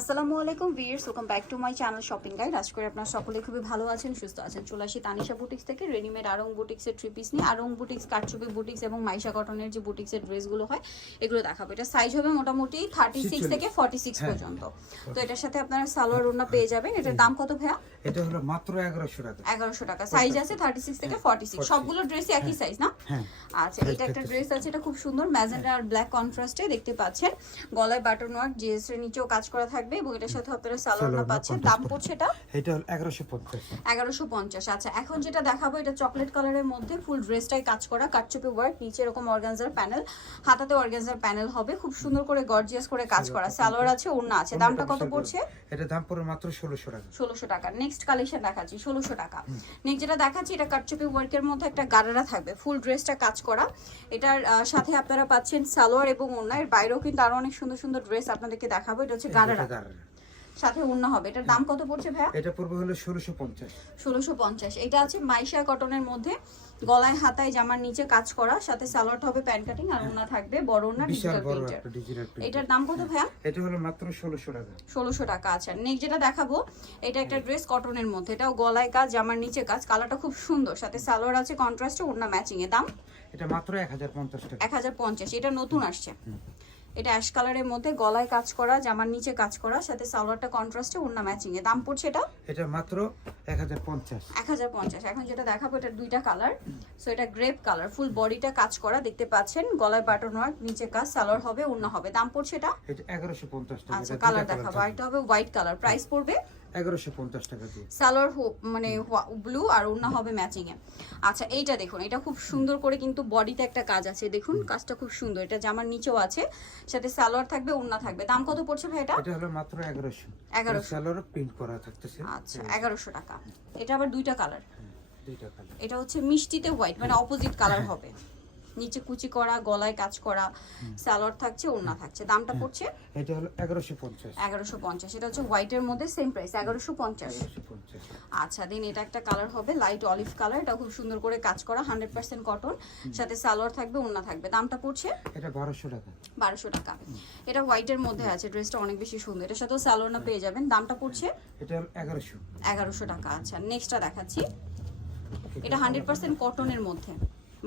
আসসালামু আলাইকুম viewers welcome back to my channel shopping guide আজ করে আপনারা সকলে খুবই ভালো আছেন সুস্থ আছেন। চলে আসি তানিশা বুটিক্স থেকে রেডিমেড আরং বুটিক্সের থ্রি পিস নিয়ে। আরং বুটিক্স কাটচুপি বুটিক্স এবং মাইশা কটনের যে বুটিক্সের ড্রেসগুলো হয় এগুলো দেখাবো। এটা সাইজ হবে মোটামুটি থার্টি সিক্স থেকে ফর্টি সিক্স হ্যাঁ। পর্যন্ত। তো এটার সাথে আপনারা সালোয়ার ওড়না পেয়ে যাবেন। এটার দাম কত ভাইয়া? এটা হলো মাত্র এগারোশো টাকা। এগারোশো টাকা। সাইজ আছে থার্টি সিক্স থেকে ফর্টি সিক্স সবগুলো ড্রেসই একই সাইজ না? হ্যাঁ। আচ্ছা এটা একটা ড্রেস আছে এটা খুব সুন্দর। ম্যাজেন্ডা আর ব্ল্যাক কন্ট্রাস্টে দেখতে পাচ্ছেন। গলায় বাটন ওয়ার্ক জিএস এর নিচেও কাজ করা থাকবে এবং এটার সাথে আপনারা সালোয়ারটা পাচ্ছেন। দাম পড়ছে এটা? এটা হলো আচ্ছা এখন যেটা দেখাবো এটা চকলেট কালারের মধ্যে ফুল ড্রেসটাই কাজ করা কাটচুপি ওয়ার্ক নিচে এরকম অর্গানজার প্যানেল হাতাতে অর্গানজার প্যানেল হবে। খুব সুন্দর করে গর্জিয়াস করে কাজ করা। সালোয়ার আছে ওড়না আছে। দামটা কত পড়ছে? এটা দাম পড়ে মাত্র ষোলোশো টাকা। ষোলোশো টাকা। নেক্সট কালেকশন দেখাচ্ছি ষোলোশো টাকা। নেক্সট যেটা দেখাচ্ছি এটা কাটচুপি ওয়ার্কের মধ্যে একটা গারারা থাকবে। ফুল ড্রেসটা কাজ করা। এটার সাথে আপনারা পাচ্ছেন সালোয়ার এবং ওড়না। এর বাইরেও কিন্তু আরও অনেক সুন্দর সুন্দর ড্রেস আপনাদেরকে দেখাবো। এটা হচ্ছে গারারা। এটা সাথে ওড়না হবে। এটার দাম কত পড়ছে ভাইয়া? এটা পড়বে হলো ষোলোশো পঞ্চাশ। ষোলোশো পঞ্চাশ। এটা আছে মাইশা কটনের মধ্যে। গলায় হাতায় জামার নিচে কাজ করা। সাথে সালোয়ারটা হবে প্যান্ট কাটিং আর ওড়না থাকবে বড় ওড়না ডিজিটাল প্রিন্টের এটার দাম কত ভাইয়া? এটা হলো মাত্র ষোলোশো টাকা। ষোলোশো টাকা আচ্ছা। নেক্সট যেটা দেখাবো এটা একটা ড্রেস কটনের মধ্যে। এটাও গলায় কাজ জামার নিচে কাজ। কালারটা খুব সুন্দর। সাথে সালোয়ার আছে কন্ট্রাস্টে ওড়না ম্যাচিং এ দাম। এটা মাত্র এক হাজার পঞ্চাশ টাকা। এক হাজার পঞ্চাশ। এটা নতুন আসছে। এটা অ্যাশ কালারের মধ্যে গলায় কাজ করা জামার নিচে কাজ করা সাথে সালোয়ারটা কন্ট্রাস্টে ওড়না ম্যাচিং এ। দাম পড়ছে এটা? এটা মাত্র এক হাজার পঞ্চাশ। এক হাজার পঞ্চাশ। এখন যেটা দেখাবো এটা দুইটা কালার সো এটা গ্রেপ কালার ফুল বডিটা কাজ করা দেখতে পাচ্ছেন। গলায় বাটন ওয়ার্ক নিচে কাজ সালোয়ার হবে ওড়না হবে। দাম পড়ছে এটা? এটা এগারোশো পঞ্চাশ টাকা। আচ্ছা কালার দেখাবো। এটা হবে হোয়াইট কালার প্রাইস পড়বে? এগারোশো পঞ্চাশ টাকা দিয়ে। সালোয়ার মানে ব্লু আর ওড়না হবে ম্যাচিং এ। আচ্ছা এইটা দেখুন এটা খুব সুন্দর করে কিন্তু বডিতে একটা কাজ আছে। দেখুন কাজটা খুব সুন্দর। এটা জামার নিচেও আছে সাথে সালোয়ার থাকবে ওড়না থাকবে। দাম কত পড়ছে ভাই এটা? এটা হলো মাত্র এগারোশো। 1100 সালোয়ার প্রিন্ট করা থাকতেছে। আচ্ছা এগারোশো টাকা। এটা আবার দুইটা কালার দুইটা কালার এটা হচ্ছে মিষ্টিতে হোয়াইট মানে অপোজিট কালার হবে। নিচে কুচি করা গলায় কাজ করা সালোয়ার থাকছে ওড়না থাকছে। দামটা পড়ছে? এটা হলো এগারোশো পঞ্চাশ। এগারোশো পঞ্চাশ। এটা হচ্ছে হোয়াইটের মধ্যে সেম প্রাইস এগারোশো পঞ্চাশ। এগারোশো পঞ্চাশ। আচ্ছা দিন এটা একটা কালার হবে লাইট অলিভ কালার এটা খুব সুন্দর করে কাজ করা হান্ড্রেড পার্সেন্ট কটন সাথে সালোয়ার থাকবে ওড়না থাকবে। দামটা পড়ছে? এটা বারোশো টাকা। বারোশো টাকা। এটা হোয়াইটের মধ্যে আছে ড্রেসটা অনেক বেশি সুন্দর। এটার সাথেও সালোয়ারটা পেয়ে যাবেন। দামটা পড়ছে? এটা হলো এগারোশো। এগারোশো টাকা আচ্ছা। নেক্সটটা দেখাচ্ছি। এটা হান্ড্রেড পার্সেন্ট কটনের মধ্যে।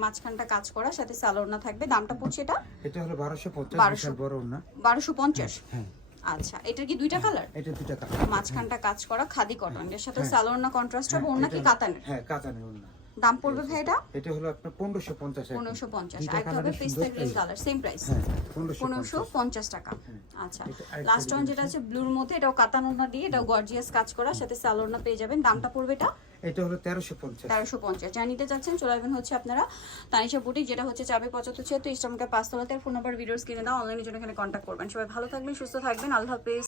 মাঝখানটা কাজ করা সাথে সালোনা থাকবে। দামটা পড়ছে এটা? এটা হলো বারোশো পঞ্চাশ 1200 বিশাল বড় না বারোশো পঞ্চাশ? হ্যাঁ আচ্ছা এটা কি দুইটা কালার এটা দুইটা কালার মাঝখানটা কাজ করা খাদি কটন এর সাথে সালোনা কন্ট্রাস্ট হবে ওন্না কি কাতানের? হ্যাঁ কাতানের ওড়না। দাম পড়বে ভাই এটা এটা হলো আপনার পনেরোশো পঞ্চাশ পনেরোশো পঞ্চাশ। হবে colour-ই পেস্তা গ্রিন কালার সেম প্রাইস হ্যাঁ পনেরোশো পনেরোশো পঞ্চাশ। টাকা। আচ্ছা লাস্ট ওয়ান যেটা আছে ব্লুর মধ্যে এটাও কাতানোনা দিয়ে এটাও গর্জিয়াস কাজ করা সাথে সালোয়ারনা পেয়ে যাবেন। দামটা পড়বে এটা? এটা হলো তেরোশো পঞ্চাশ। তেরোশো পঞ্চাশ। যা নিতে চাচ্ছেন চলে আসবেন হচ্ছে আপনারা তানিশা বুটিক যেটা হচ্ছে চাবি পঁচাত্তর ছিয়াত্তর ইস্টামকা পাঁচতলাতে। ফোন নাম্বার ভিডিওস কিনে দাও অনলাইনে জন্য এখানে কন্ট্যাক্ট করবেন। সবাই ভালো থাকবেন সুস্থ থাকবেন। আল্লাহ হাফেজ।